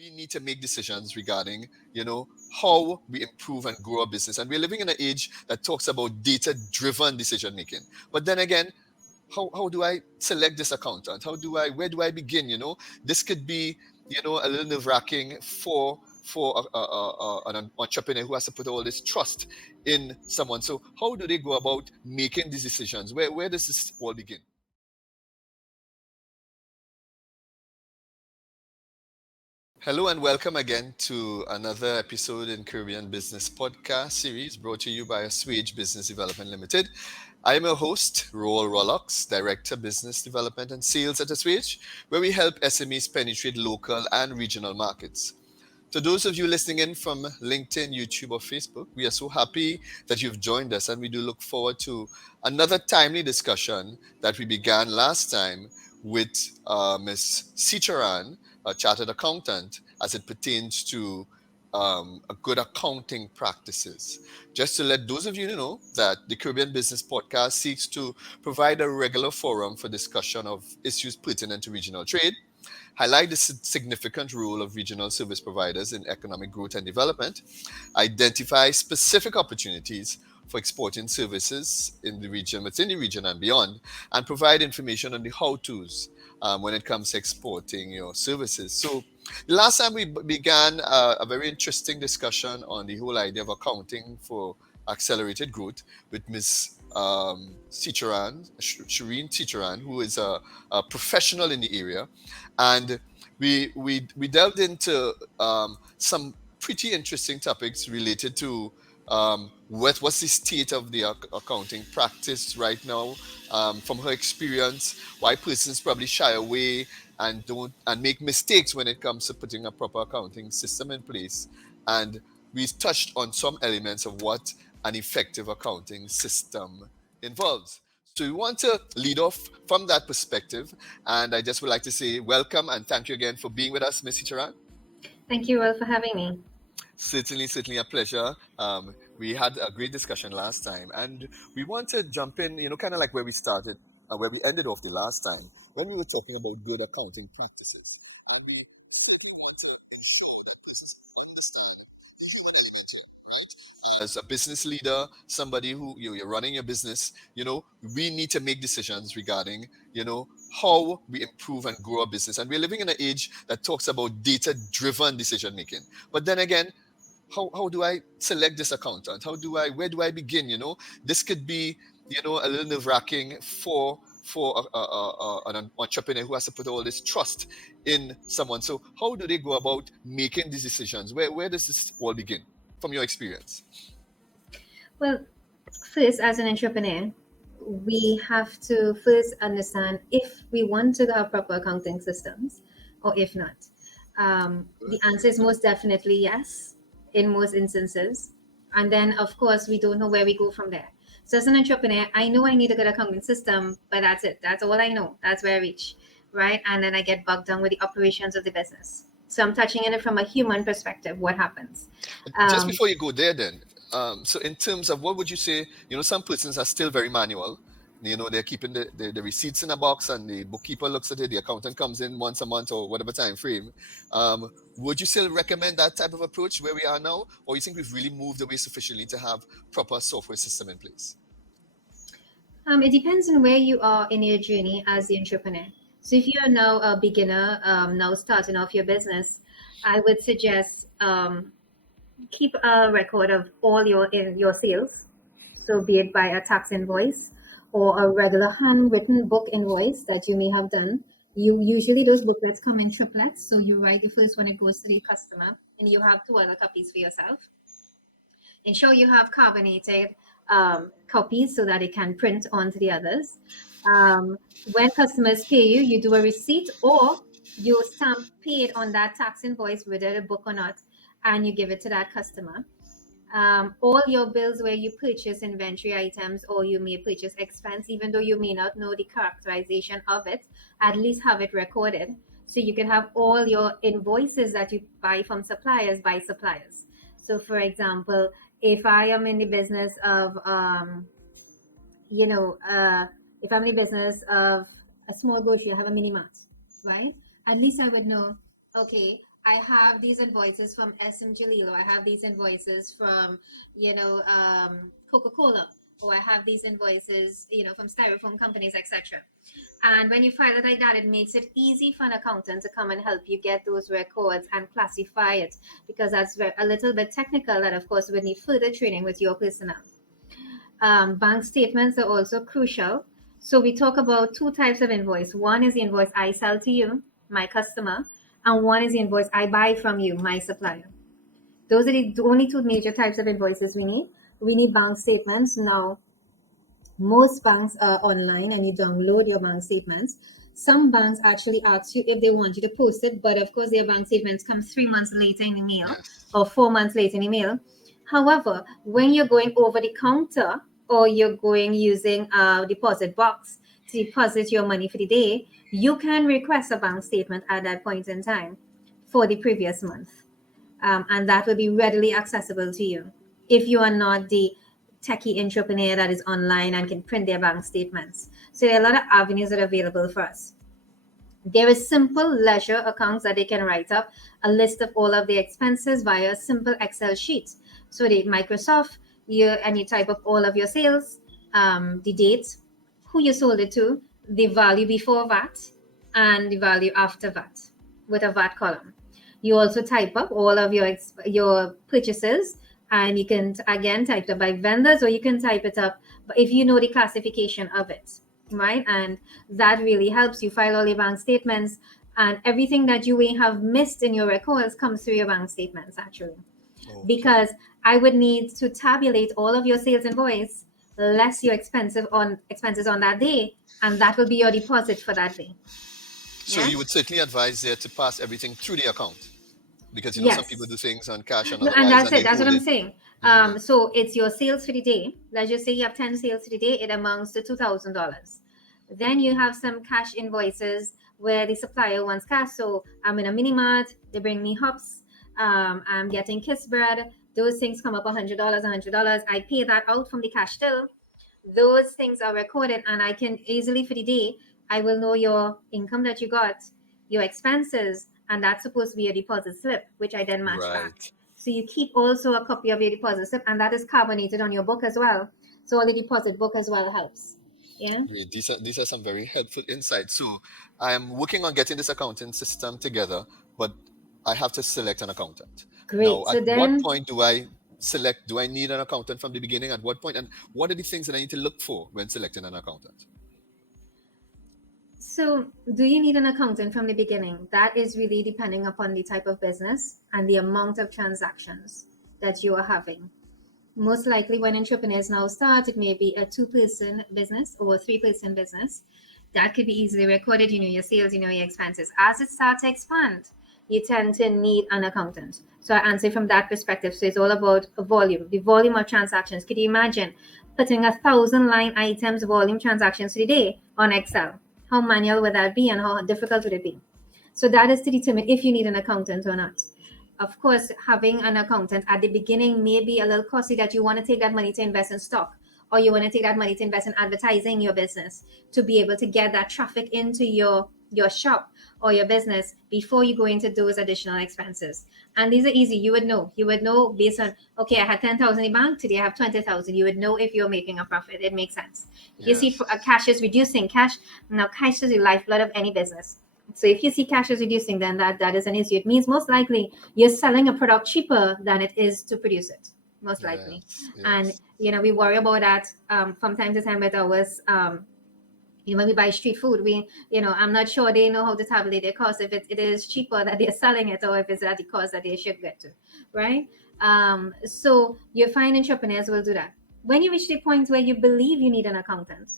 we need to make decisions regarding, how we improve and grow our business. And we're living in an age that talks about data-driven decision making. But then again, how do I select this accountant? Where do I begin? This could be, a little nerve-wracking for an entrepreneur who has to put all this trust in someone. So how do they go about making these decisions? Where does this all begin? Hello and welcome again to another episode in Caribbean Business Podcast series brought to you by Swage Business Development Limited. I am your host, Rawle Rollocks, Director Business Development and Sales at Swage, where we help SMEs penetrate local and regional markets. To those of you listening in from LinkedIn, YouTube, or Facebook, we are so happy that you've joined us, and we do look forward to another timely discussion that we began last time with Ms. Seecharan, a chartered accountant, as it pertains to a good accounting practices. Just to let those of you know that the Caribbean Business Podcast seeks to provide a regular forum for discussion of issues pertinent to regional trade, highlight the significant role of regional service providers in economic growth and development, identify specific opportunities for exporting services in the region, within the region and beyond, and provide information on the how-tos when it comes to exporting your services. So the last time we began a very interesting discussion on the whole idea of accounting for accelerated growth with Ms. Chitrani Seecharan, who is a professional in the area. And we delved into some pretty interesting topics related to what's the state of the accounting practice right now, from her experience, why persons probably shy away and don't and make mistakes when it comes to putting a proper accounting system in place. And we touched on some elements of what an effective accounting system involves. So we want to lead off from that perspective, and I just would like to say welcome and thank you again for being with us, Ms. Chitrani. Thank you all for having me. Certainly a pleasure. We had a great discussion last time, and we want to jump in, kind of like where we started, where we ended off the last time, when we were talking about good accounting practices. And we certainly want to ensure that persons understand the human element here, right? As a business leader, somebody who you're running your business, we need to make decisions regarding, how we improve and grow our business. And we're living in an age that talks about data-driven decision making. But then again, how do I select this accountant? Where do I begin? This could be, a little nerve-wracking for an entrepreneur who has to put all this trust in someone. So how do they go about making these decisions? Where does this all begin from your experience? Well, first, as an entrepreneur, we have to first understand if we want to have proper accounting systems or if not. The answer is most definitely yes in most instances. And then, of course, we don't know where we go from there. So as an entrepreneur, I know I need a good accounting system, but that's it. That's all I know. That's where I reach, right? And then I get bogged down with the operations of the business. So I'm touching on it from a human perspective. What happens? Just before you go there, then, so in terms of what would you say, some persons are still very manual. They're keeping the receipts in a box, and the bookkeeper looks at it, the accountant comes in once a month or whatever time frame. Would you still recommend that type of approach where we are now, or you think we've really moved away sufficiently to have proper software system in place? It depends on where you are in your journey as the entrepreneur. So if you are now a beginner, now starting off your business, I would suggest keep a record of all your sales. So be it by a tax invoice or a regular handwritten book invoice that you may have done. Usually those booklets come in triplets. So you write the first one, it goes to the customer, and you have 2 other copies for yourself. Ensure you have carbonated copies so that it can print onto the others. When customers pay you, you do a receipt or you stamp paid on that tax invoice, whether the book or not, and you give it to that customer. All your bills where you purchase inventory items or you may purchase expense, even though you may not know the characterization of it, at least have it recorded. So you can have all your invoices that you buy from suppliers by suppliers. So for example, if I am in the business of, if I'm in the business of a small grocery, I have a mini mart, right? At least I would know, okay, I have these invoices from SM Jalilo. I have these invoices from, Coca-Cola, or I have these invoices, from styrofoam companies, etc. And when you file it like that, it makes it easy for an accountant to come and help you get those records and classify it, because that's a little bit technical. And of course, we need further training with your personnel. Bank statements are also crucial. So we talk about two types of invoice. One is the invoice I sell to you, my customer, and one is the invoice I buy from you, my supplier. Those are the only two major types of invoices we need. We need bank statements. Now, most banks are online and you download your bank statements. Some banks actually ask you if they want you to post it, but of course, their bank statements come 3 months later in email Yes. or 4 months later in email. However, when you're going over the counter or you're going using a deposit box to deposit your money for the day, you can request a bank statement at that point in time for the previous month. And that will be readily accessible to you if you are not the techie entrepreneur that is online and can print their bank statements. So there are a lot of avenues that are available for us. There is simple leisure accounts that they can write up a list of all of the expenses via a simple Excel sheet. So the Microsoft, you type up all of your sales, the date, who you sold it to, the value before VAT, and the value after VAT with a VAT column. You also type up all of your purchases, and you can again type it up by vendors, or you can type it up if you know the classification of it, right? And that really helps you file all your bank statements, and everything that you may have missed in your records comes through your bank statements actually. Okay. Because I would need to tabulate all of your sales invoice less your expenses on that day, and that will be your deposit for that day. So Yeah. you would certainly advise there to pass everything through the account, because some people Yes. do things on cash and No, and otherwise, that's and they it. That's what hold I'm it. saying. Hmm. So it's your sales for the day. Let's just say you have 10 sales for the day. It amounts to $2,000. Then you have some cash invoices where the supplier wants cash. So I'm in a mini mart. They bring me hops. I'm getting kiss bread. Those things come up $100, $100. I pay that out from the cash till. Those things are recorded, and I can easily for the day, I will know your income that you got, your expenses, and that's supposed to be a deposit slip, which I then match back. Right. So you keep also a copy of your deposit slip, and that is carbonated on your book as well. So the deposit book as well helps. Yeah. Great. These are some very helpful insights. So I'm working on getting this accounting system together, but I have to select an accountant. Now, Great. at So what then, point do I select? Do I need an accountant from the beginning? At what point? And what are the things that I need to look for when selecting an accountant? so do you need an accountant from the beginning? That is really depending upon the type of business and the amount of transactions that you are having. Most likely, when entrepreneurs now start, it may be a two-person business or a three-person business. That could be easily recorded. You know your sales, you know your expenses. As it starts to expand, you tend to need an accountant. So I answer from that perspective. So it's all about volume, the volume of transactions. Could you imagine putting 1,000 line items volume transactions a day on Excel? How manual would that be, and how difficult would it be? So that is to determine if you need an accountant or not. Of course, having an accountant at the beginning may be a little costly, that you want to take that money to invest in stock, or you want to take that money to invest in advertising your business to be able to get that traffic into your shop or your business before you go into those additional expenses. And these are easy. You would know based on, okay, I had 10,000 in the bank, today I have 20,000. You would know if you're making a profit. It makes sense. If you see Yes. cash is reducing, cash is the lifeblood of any business. So if you see cash is reducing, then that is an issue. It means most likely you're selling a product cheaper than it is to produce it, most likely. Yes. And Yes. we worry about that from time to time with ours. When we buy street food, I'm not sure they know how to tabulate their cost, if it is cheaper that they're selling it, or if it's at the cost that they should get to, right? So your fine entrepreneurs will do that. When you reach the point where you believe you need an accountant,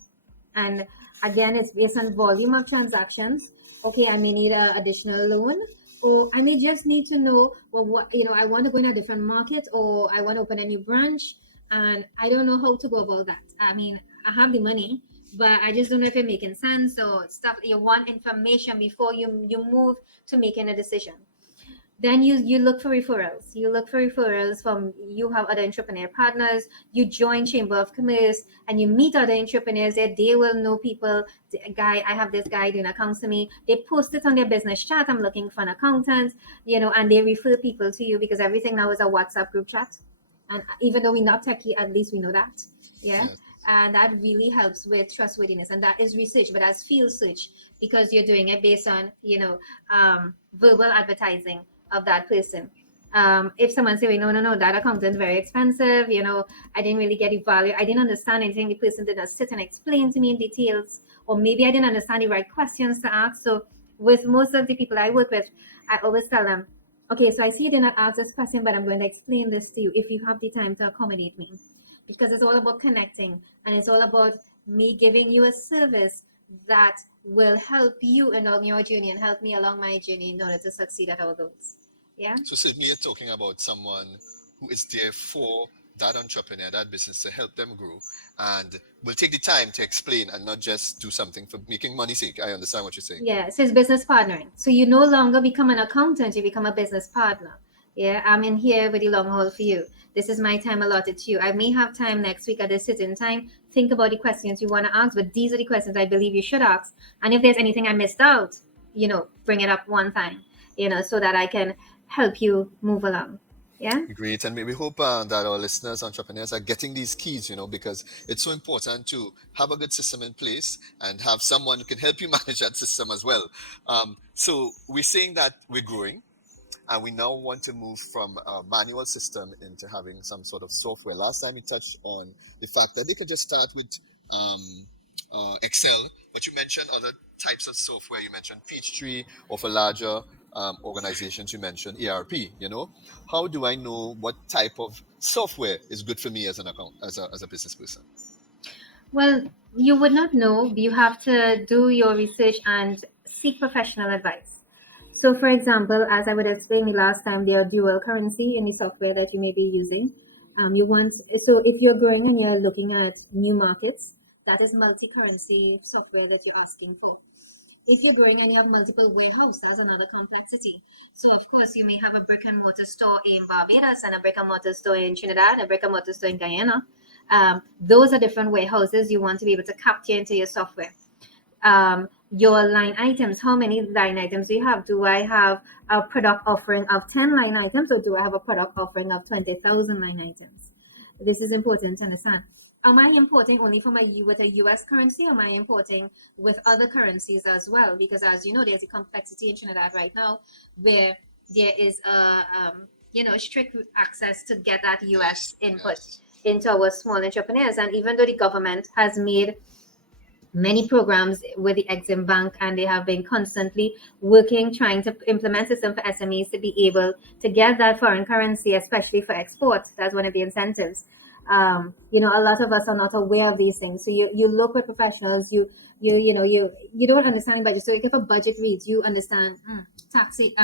and again, it's based on volume of transactions. Okay, I may need an additional loan, or I may just need to know, well, what I want to go in a different market, or I want to open a new branch, and I don't know how to go about that. I mean, I have the money, but I just don't know if it's making sense, or stuff. You want information before you move to making a decision. then you look for referrals. You look for referrals from, you have other entrepreneur partners, you join chamber of commerce and you meet other entrepreneurs that they will know people. Guy, I have this guy doing accounts to me, they post it on their business chat, I'm looking for an accountant, and they refer people to you, because everything now is a WhatsApp group chat. And even though we're not techie, at least we know that. Yeah. Yes. And that really helps with trustworthiness. And that is research, but that's field search, because you're doing it based on, verbal advertising of that person. If someone say, no, no, no, that accountant's very expensive, I didn't really get the value. I didn't understand anything. The person didn't sit and explain to me in details, or maybe I didn't understand the right questions to ask. So with most of the people I work with, I always tell them, okay, so I see you did not ask this question, but I'm going to explain this to you if you have the time to accommodate me, because it's all about connecting, and it's all about me giving you a service that will help you along your journey and help me along my journey in order to succeed at our goals. Yeah. So certainly you're talking about someone who is there for that entrepreneur, that business, to help them grow, and will take the time to explain and not just do something for making money's sake. I understand what you're saying. Yeah, so it's business partnering. So you no longer become an accountant, you become a business partner. Yeah, I'm in here with the long haul for you. This is my time allotted to you. I may have time next week at a certain time. Think about the questions you want to ask, but these are the questions I believe you should ask. And if there's anything I missed out, bring it up one time, so that I can help you move along. Yeah. Great. And we hope that our listeners, entrepreneurs, are getting these keys, because it's so important to have a good system in place and have someone who can help you manage that system as well. So we're saying that we're growing, and we now want to move from a manual system into having some sort of software. Last time we touched on the fact that they could just start with Excel, but you mentioned other types of software. You mentioned Peachtree, or for larger organizations, you mentioned ERP. How do I know what type of software is good for me as an account, as a business person? Well, you would not know. You have to do your research and seek professional advice. So, for example, as I would explain the last time, there are dual currency in the software that you may be using. So if you're growing and you're looking at new markets, that is multi-currency software that you're asking for. If you're growing and you have multiple warehouse, that's another complexity. So of course, you may have a brick and mortar store in Barbados and a brick and mortar store in Trinidad and a brick and mortar store in Guyana. Those are different warehouses you want to be able to capture into your software. Your line items, how many line items do you have? Do I have a product offering of 10 line items, or do I have a product offering of 20,000 line items? This is important to understand. Am I importing only with a US currency? Am I importing with other currencies as well? Because as you know, there's a complexity in Trinidad right now where there is strict access to get that US Yes, input yes, into our small entrepreneurs. And even though the government has made many programs with the Exim Bank, and they have been constantly working, trying to implement system for SMEs to be able to get that foreign currency, especially for export. That's one of the incentives. A lot of us are not aware of these things. So you look with professionals, you don't understand budget. So like if a budget reads, you understand taxi,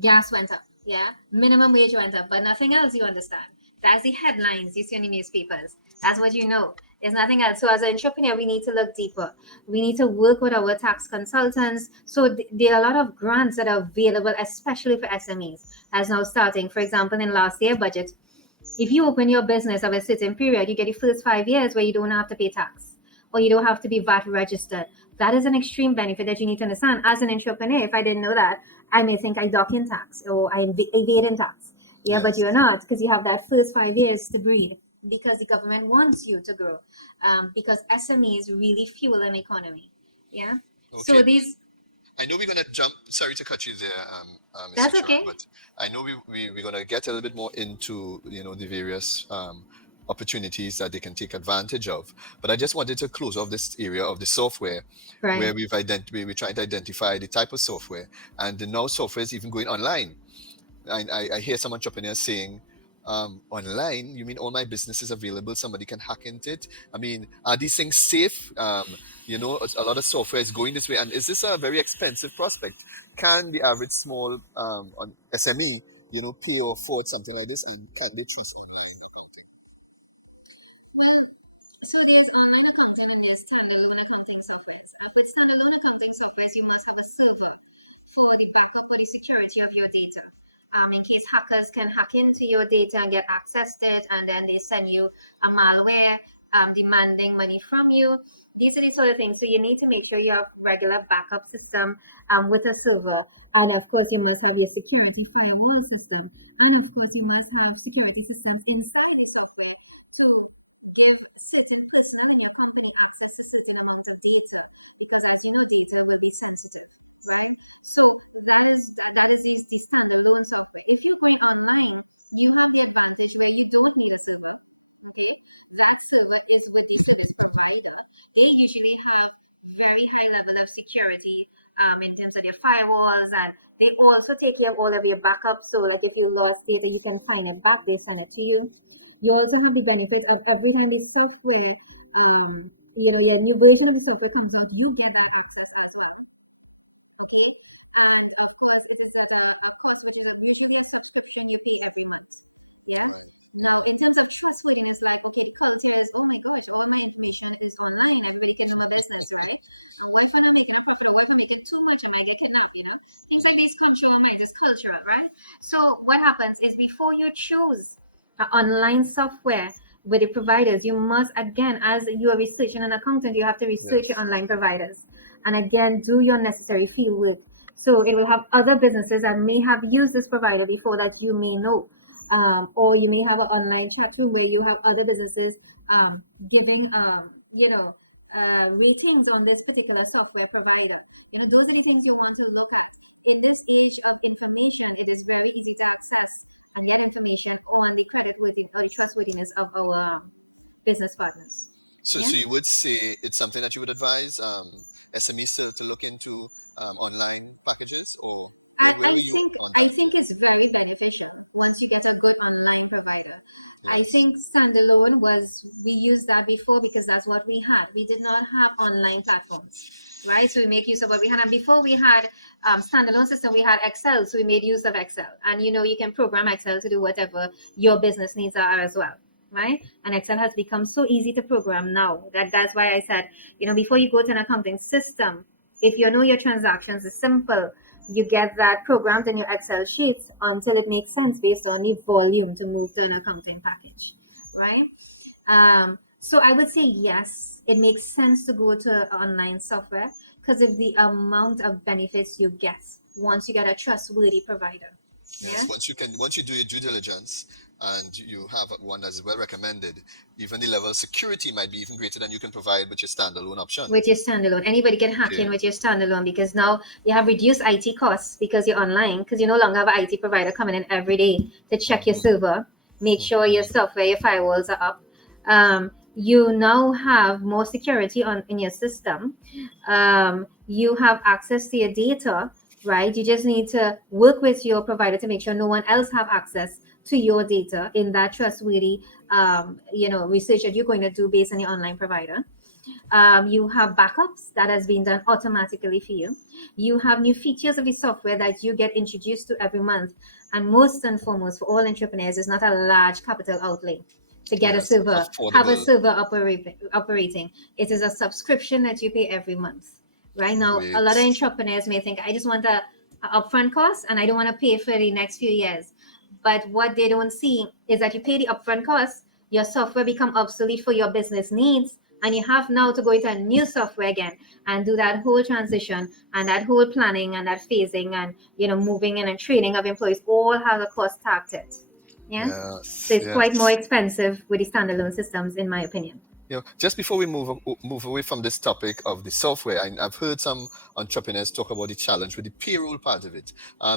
gas went up, yeah, minimum wage went up, but nothing else you understand. That's the headlines you see in the newspapers. That's what you know. There's nothing else. So as an entrepreneur, we need to look deeper. We need to work with our tax consultants. So there are a lot of grants that are available, especially for SMEs, as now starting. For example, in last year budget, if you open your business of a certain period, you get the first 5 years where you don't have to pay tax, or you don't have to be VAT registered. That is an extreme benefit that you need to understand. As an entrepreneur, if I didn't know that, I may think I dock in tax or I evade in tax. Yeah, but yes. you're not, because you have that first 5 years to breathe, because the government wants you to grow, because SMEs really fuel an economy. Yeah. So Okay. these, I know we're going to jump. Sorry to cut you there, Ms. that's Seecharan, okay. but I know we're going to get a little bit more into the various opportunities that they can take advantage of. But I just wanted to close off this area of the software, Right. where we're trying to identify the type of software, and now software is even going online. I hear some entrepreneurs saying, online, you mean all my business is available? Somebody can hack into it. I mean, are these things safe? A lot of software is going this way. And is this a very expensive prospect? Can the average small SME, pay or afford something like this? And can they trust online accounting? Well, so there's online accounting and there's standalone accounting softwares. With standalone accounting softwares, you must have a server for the backup or the security of your data. in case hackers can hack into your data and get access to it, and then they send you a malware demanding money from you. These are the sort of things. So you need to make sure you have regular backup system with a server. And of course, you must have your security firewall system. And of course, you must have security systems inside the software to give certain personnel in your company access to certain amount of data, because as you know, data will be sensitive, right? So that is the standalone software. If you're going online, you have the advantage where you don't need a server. Okay, that server is with the service provider. They usually have very high level of security in terms of their firewalls, and they also take care of all of your backups. So like if you lost data, you can find it back, they send it to you. You also have the benefit of every time the software your new version of the software comes out, you get that access as well. Okay, and of course it is at a cost which is usually a subscription you pay every month. Yeah. Right. Now Yeah. in terms of trustworthiness, like, okay, the culture is, oh my gosh, all my information is online, everybody can know my business, right? And what if I'm not making a profit, or what if I'm making too much, I might get kidnapped, things like these come through our minds. It's cultural, right? So what happens is, before you choose an online software with the providers, you must, again, as you are researching an accountant, you have to research your Yes. online providers, and again, do your necessary field work. So it will have other businesses that may have used this provider before that you may know. Or you may have an online chat room where you have other businesses giving ratings on this particular software provider. Those are the things you want to look at. In this age of information, it is very easy to access and get information on the creditworthy or the trustworthiness of our business partners. So Yeah. you would say it's something that you would advise SMEs to look into online packages, or where were I you think on I that? think Yeah. it's very beneficial once you get a good online provider. I Yes. think standalone was, we used that before because that's what we had. We did not have online platforms, right? So we make use of what we had. And before we had standalone system, we had Excel, so we made use of Excel. And you can program Excel to do whatever your business needs are as well, right? And Excel has become so easy to program now that's why I said, before you go to an accounting system, if you know your transactions is simple, you get that programmed in your Excel sheets until it makes sense based on the volume to move to an accounting package, right? So I would say yes, it makes sense to go to online software because of the amount of benefits you get once you get a trustworthy provider. Yes. Yeah. Once you do your due diligence and you have one that is well recommended, even the level of security might be even greater than you can provide with your standalone option. With your standalone, anybody can hack in Okay. with your standalone, because now you have reduced IT costs because you're online, because you no longer have an IT provider coming in every day to check your Hmm. server, make sure your Hmm. software, your firewalls are up. You now have more security in your system. You have access to your data, right? You just need to work with your provider to make sure no one else have access to your data in that trustworthy research that you're going to do based on your online provider. You have backups that has been done automatically for you. You have new features of the software that you get introduced to every month. And most and foremost, for all entrepreneurs, it's not a large capital outlay to get a Yes. server, have a Affordable. server operating. It is a subscription that you pay every month. Right now, a lot of Great. entrepreneurs may think, I just want a upfront cost and I don't want to pay for the next few years. But what they don't see is that you pay the upfront cost, your software become obsolete for your business needs, and you have now to go into a new software again and do that whole transition and that whole planning and that phasing and moving in and training of employees all have a cost tagged to it. Yeah. So Yes. it's quite more Yes. expensive with the standalone systems, in my opinion. Just before we move away from this topic of the software, I've heard some entrepreneurs talk about the challenge with the payroll part of it.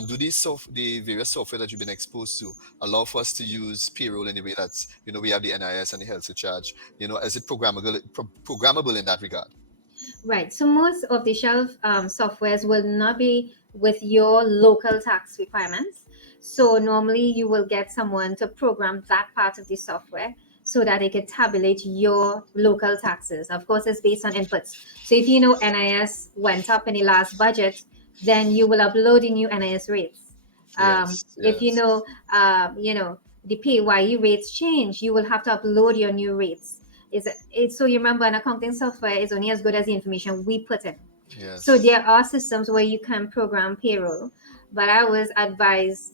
Do the various software that you've been exposed to allow for us to use payroll in a way that's, we have the NIS and the health surcharge? Is it programmable in that regard? Right. So most of the shelf softwares will not be with your local tax requirements. So normally you will get someone to program that part of the software so that it can tabulate your local taxes. Of course, it's based on inputs. So if you know NIS went up in the last budget, then you will upload the new NIS rates. Yes. If Yes. the PAYE rates change, you will have to upload your new rates. It's so you remember, an accounting software is only as good as the information we put in. So Yes. there are systems where you can program payroll. But I always advise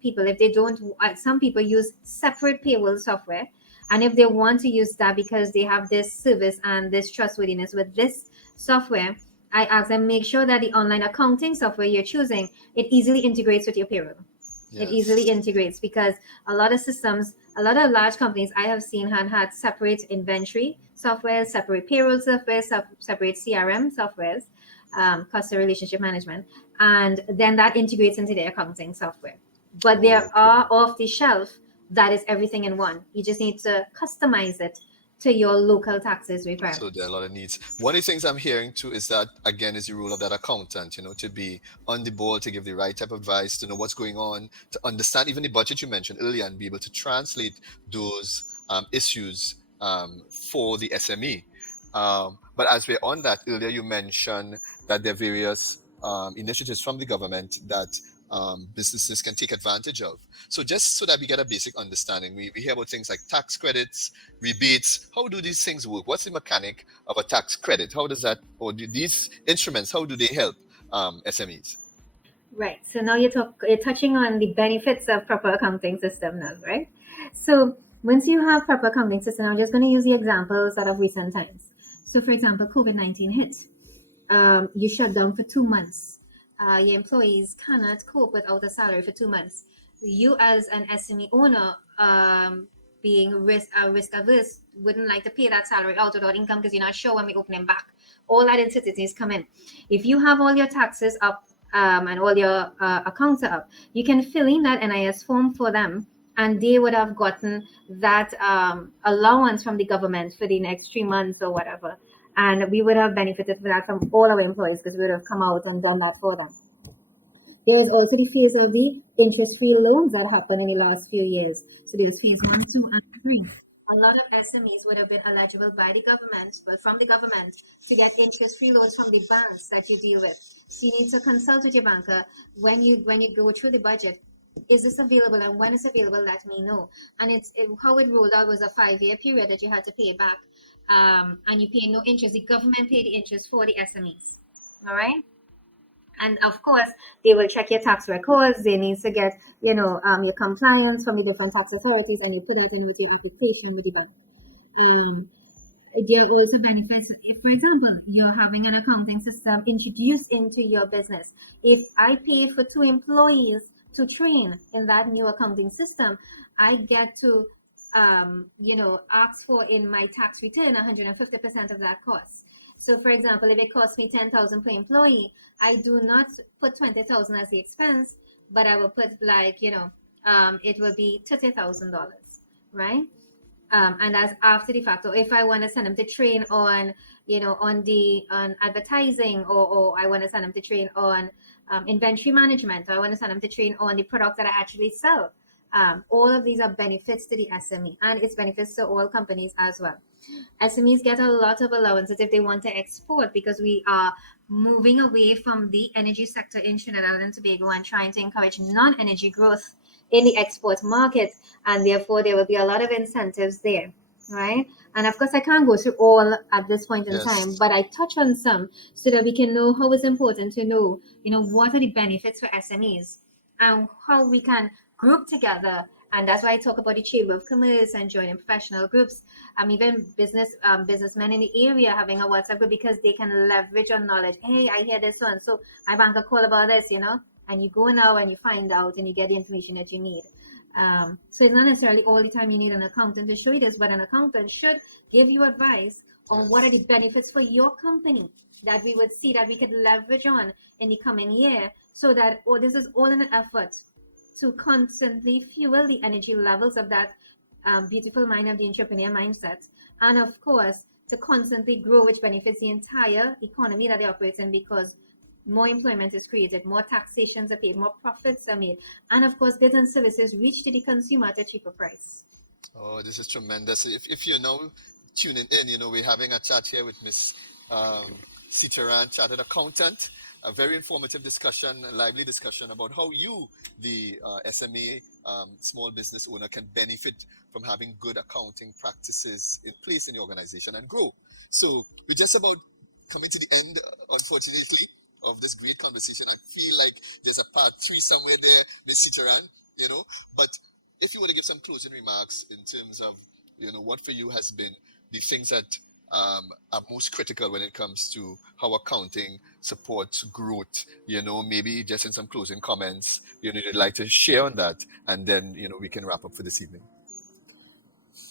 people, if they don't, some people use separate payroll software. And if they want to use that because they have this service and this trustworthiness with this software, I ask them, make sure that the online accounting software you're choosing, it easily integrates with your payroll. It easily Yes. integrates, because a lot of systems, a lot of large companies I have seen had separate inventory software, separate payroll software, separate CRM softwares, customer relationship management, and then that integrates into their accounting software. But there Okay. are off the shelf that is everything in one. You just need to customize it to your local taxes So there are a requirements. lot of needs. One of the things I'm hearing too is that again is the role of that accountant, to be on the ball, to give the right type of advice, to know what's going on, to understand even the budget you mentioned earlier, and be able to translate those issues for the SME. But as we're on that, earlier you mentioned that there are various initiatives from the government that businesses can take advantage of. So just so that we get a basic understanding, we hear about things like tax credits, rebates. How do these things work? What's the mechanic of a tax credit? How does that, or do these instruments, how do they help SMEs? Right. So now you're touching on the benefits of proper accounting system now, right? So once you have proper accounting system, I'm just going to use the examples out of recent times. So for example, COVID-19 hit. You shut down for 2 months. Your employees cannot cope without a salary for 2 months. You as an SME owner, being risk averse, wouldn't like to pay that salary out without income because you're not sure when we open them back. All that uncertainties come in. If you have all your taxes up, and all your accounts are up, you can fill in that NIS form for them, and they would have gotten that allowance from the government for the next 3 months or whatever. And we would have benefited from that from all our employees, because we would have come out and done that for them. There is also the phase of the interest-free loans that happened in the last few years. So there's phase 1, 2, and 3. A lot of SMEs would have been eligible by the government, well, from the government, to get interest-free loans from the banks that you deal with. So you need to consult with your banker when you go through the budget. Is this available, and when it's available, let me know. And how it rolled out was a 5-year period that you had to pay back, and you pay no interest. The government paid the interest for the SMEs. All right. And of course, they will check your tax records. They need to get, your compliance from the different tax authorities, and you put that in with your application with the bank. Um, there are also benefits if, for example, you're having an accounting system introduced into your business. If I pay for 2 employees to train in that new accounting system, I get to, ask for in my tax return 150% of that cost. So, for example, if it costs me 10,000 per employee, I do not put 20,000 as the expense, but I will put it will be $30,000, right? And as after the fact, or if I want to send them to train on, on advertising, or I want to send them to train on inventory management, or I want to send them to train on the product that I actually sell. All of these are benefits to the SME, and it's benefits to all companies as well. SMEs get a lot of allowances if they want to export, because we are moving away from the energy sector in Trinidad and Tobago and trying to encourage non-energy growth in the export market, and therefore there will be a lot of incentives there, right? And of course, I can't go through all at this point in time, Yes. but I touch on some so that we can know how it's important to know, what are the benefits for SMEs, and how we can group together. And that's why I talk about the Chamber of Commerce and joining professional groups. Even businessmen in the area having a WhatsApp group, because they can leverage on knowledge. Hey, I hear this one, so my banker call about this, and you go now and you find out and you get the information that you need. So it's not necessarily all the time you need an accountant to show you this, but an accountant should give you advice on what are the Yes. benefits for your company that we would see that we could leverage on in the coming year, so that this is all in an effort to constantly fuel the energy levels of that beautiful mind of the entrepreneur mindset, and of course to constantly grow, which benefits the entire economy that they operate in, because more employment is created, more taxations are paid, more profits are made, and of course goods and services reach to the consumer at a cheaper price. Oh, this is tremendous. If you're now tuning in, we're having a chat here with Miss Seecharan, chartered accountant. A very informative discussion, a lively discussion about how you, the SME, small business owner, can benefit from having good accounting practices in place in your organization and grow. So we're just about coming to the end, unfortunately. of this great conversation. I feel like there's a part three somewhere there, Miss Seecharan, you know. But if you were to give some closing remarks in terms of, what for you has been the things that are most critical when it comes to how accounting supports growth, maybe just in some closing comments, you'd like to share on that, and then, we can wrap up for this evening.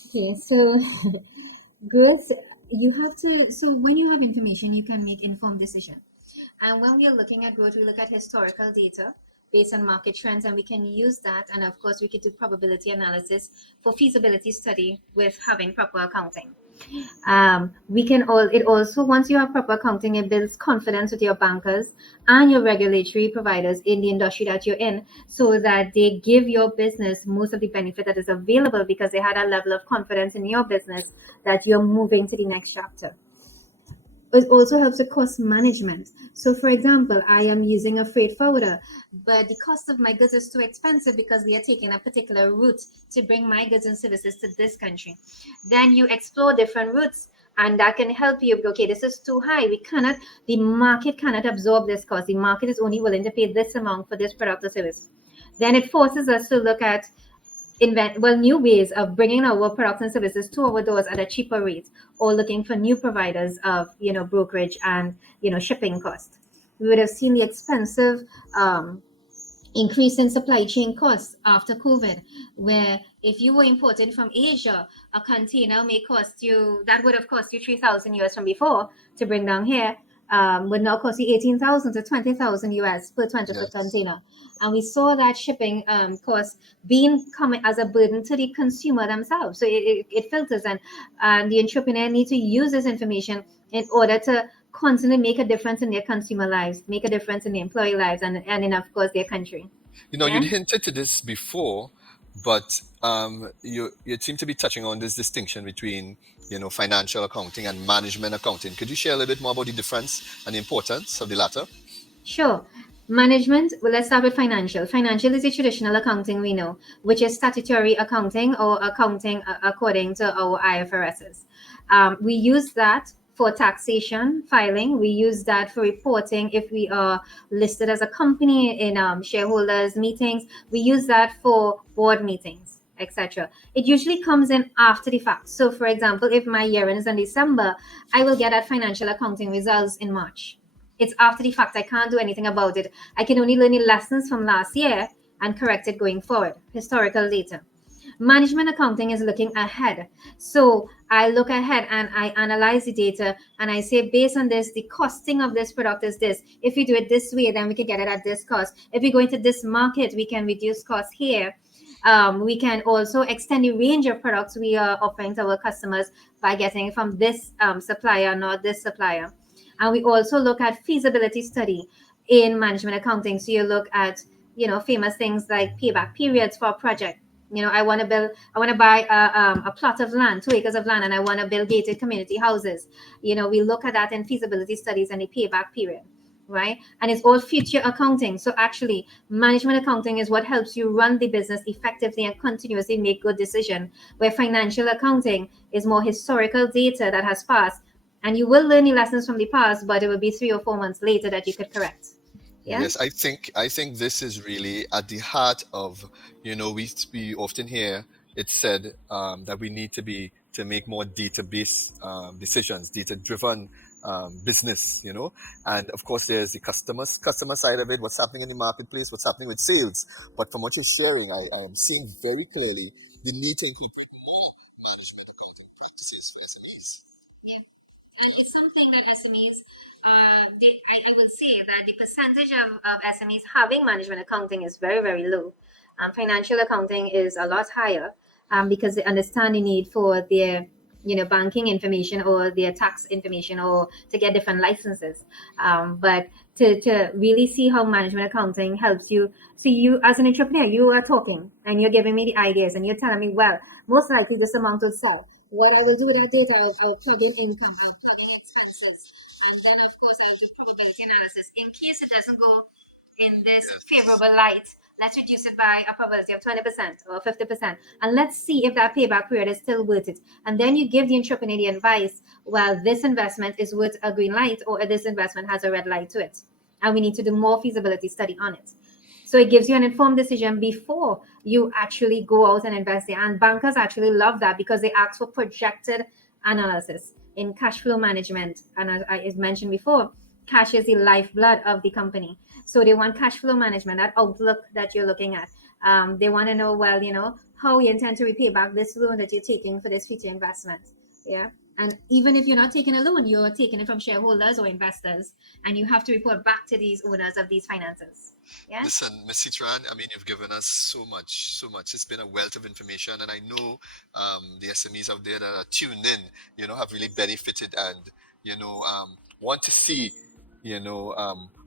Okay, so growth, you have to, so when you have information, you can make informed decision. And when we are looking at growth, we look at historical data based on market trends, and we can use that. And of course, we could do probability analysis for feasibility study with having proper accounting. We can all it also, once you have proper accounting, it builds confidence with your bankers and your regulatory providers in the industry that you're in, so that they give your business most of the benefit that is available because they had a level of confidence in your business that you're moving to the next chapter. It also helps with cost management. So, for example, I am using a freight forwarder, but the cost of my goods is too expensive because they are taking a particular route to bring my goods and services to this country. Then you explore different routes, and that can help you. Okay, this is too high. The market cannot absorb this cost. The market is only willing to pay this amount for this product or service. Then it forces us to look at new ways of bringing our products and services to our doors at a cheaper rate, or looking for new providers of brokerage and shipping cost. We would have seen the expensive increase in supply chain costs after COVID, where if you were importing from Asia, a container that would have cost you 3,000 US from before to bring down here, would now cost you 18,000 to 20,000 US per 20-foot Yes. container. And we saw that shipping cost coming as a burden to the consumer themselves. So it filters, and the entrepreneur need to use this information in order to constantly make a difference in their consumer lives, make a difference in the employee lives, and in, of course, their country. You'd Yeah. hinted to this before, but you seem to be touching on this distinction between, financial accounting and management accounting. Could you share a little bit more about the difference and the importance of the latter? Sure. Management, well, let's start with financial. Financial is the traditional accounting we know, which is statutory accounting, or accounting according to our IFRSs. We use that for taxation filing. We use that for reporting if we are listed as a company in shareholders meetings. We use that for board meetings, etc. It usually comes in after the fact. So, for example, if my year end is in December, I will get that financial accounting results in March. It's after the fact. I can't do anything about it. I can only learn the lessons from last year and correct it going forward. Historical data. Management accounting is looking ahead. So I look ahead and I analyze the data, and I say, based on this, the costing of this product is this. If we do it this way, then we can get it at this cost. If we go into this market, we can reduce costs here. We can also extend the range of products we are offering to our customers by getting from this supplier, not this supplier. And we also look at feasibility study in management accounting. So you look at, famous things like payback periods for a project. I want to buy a plot of land, 2 acres of land, and I want to build gated community houses. We look at that in feasibility studies and the payback period, right? And it's all future accounting. So actually, management accounting is what helps you run the business effectively and continuously make good decisions, where financial accounting is more historical data that has passed. And you will learn the lessons from the past, but it will be 3 or 4 months later that you could correct. Yeah. Yes, I think this is really at the heart of, we often hear it said that we need to make more database decisions, data-driven business, and of course there's the customer side of it, what's happening in the marketplace, what's happening with sales. But from what you're sharing, I am seeing very clearly the need to incorporate more management accounting practices for SMEs. Yeah. And Yeah. it's something that SMEs, I will say that the percentage of SMEs having management accounting is very, very low. Financial accounting is a lot higher, because they understand the need for their, banking information or their tax information, or to get different licenses. But to really see how management accounting helps you. So you, as an entrepreneur, you are talking and you're giving me the ideas, and you're telling me, well, most likely this amount would sell. What I will do with that data, I'll plug in income, I'll plug in expenses, and then of course I'll do probability analysis. In case it doesn't go in this Yes. favorable light, let's reduce it by a probability of 20% or 50%, and let's see if that payback period is still worth it. And then you give the entrepreneur the advice, well, this investment is worth a green light, or this investment has a red light to it. and we need to do more feasibility study on it. So it gives you an informed decision before you actually go out and invest there. And bankers actually love that because they ask for projected analysis in cash flow management. And as I mentioned before, cash is the lifeblood of the company. So they want cash flow management, that outlook that you're looking at. They want to know, well, how you intend to repay back this loan that you're taking for this future investment. Yeah. And even if you're not taking a loan, you're taking it from shareholders or investors, and you have to report back to these owners of these finances. Yeah. Listen, Ms. Citran, I mean, you've given us so much, so much. It's been a wealth of information, and I know the SMEs out there that are tuned in, have really benefited and, want to see,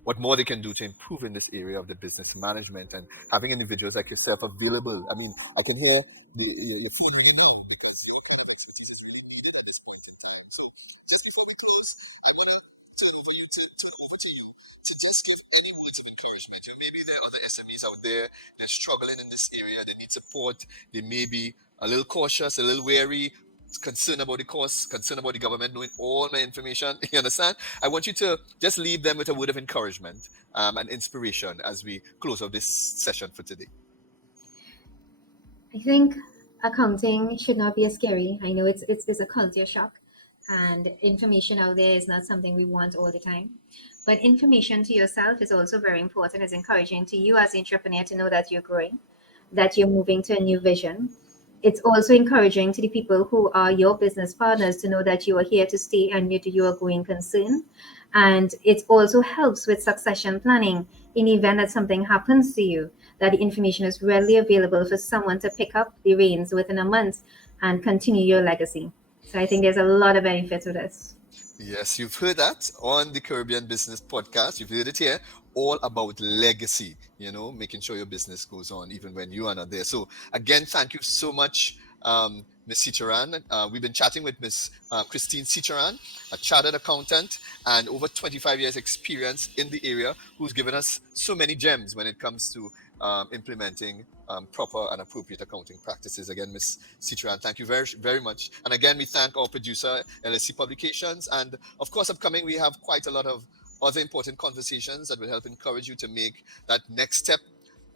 what more they can do to improve in this area of the business management and having individuals like yourself available. I mean, I can hear your phone ringing now because your kind of expertise is really needed at this point in time. So, just before we close, I want to turn over to you to just give any words of encouragement. Maybe there are other SMEs out there, they're struggling in this area, they need support, they may be a little cautious, a little wary, concerned about the costs, concerned about the government knowing all my information. You understand? I want you to just leave them with a word of encouragement and inspiration as we close out this session for today. I think accounting should not be as scary. I know it's a culture shock, and information out there is not something we want all the time. But information to yourself is also very important. It's encouraging to you as an entrepreneur to know that you're growing, that you're moving to a new vision. It's also encouraging to the people who are your business partners to know that you are here to stay and you are going concern. And it also helps with succession planning in the event that something happens to you, that the information is readily available for someone to pick up the reins within a month and continue your legacy. So I think there's a lot of benefits to this. Yes, you've heard that on the Caribbean Business Podcast. You've heard it here, all about legacy, making sure your business goes on even when you are not there. So, again, thank you so much, Ms. Seecharan. We've been chatting with Ms. Christine Seecharan, a chartered accountant and over 25 years experience in the area, who's given us so many gems when it comes to implementing proper and appropriate accounting practices. Again, Ms. Chitrani, thank you very, very much. And again, we thank our producer, LSC Publications. And of course, upcoming, we have quite a lot of other important conversations that will help encourage you to make that next step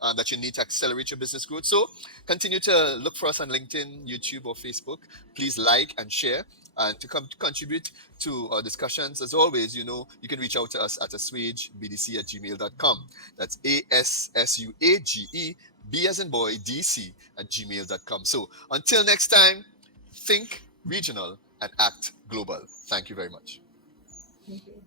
that you need to accelerate your business growth. So continue to look for us on LinkedIn, YouTube, or Facebook. Please like and share. And to contribute to our discussions, as always, you can reach out to us at assuagebdc@gmail.com. That's ASSUAGE, B as in boy, DC@gmail.com. So until next time, think regional and act global. Thank you very much. Thank you.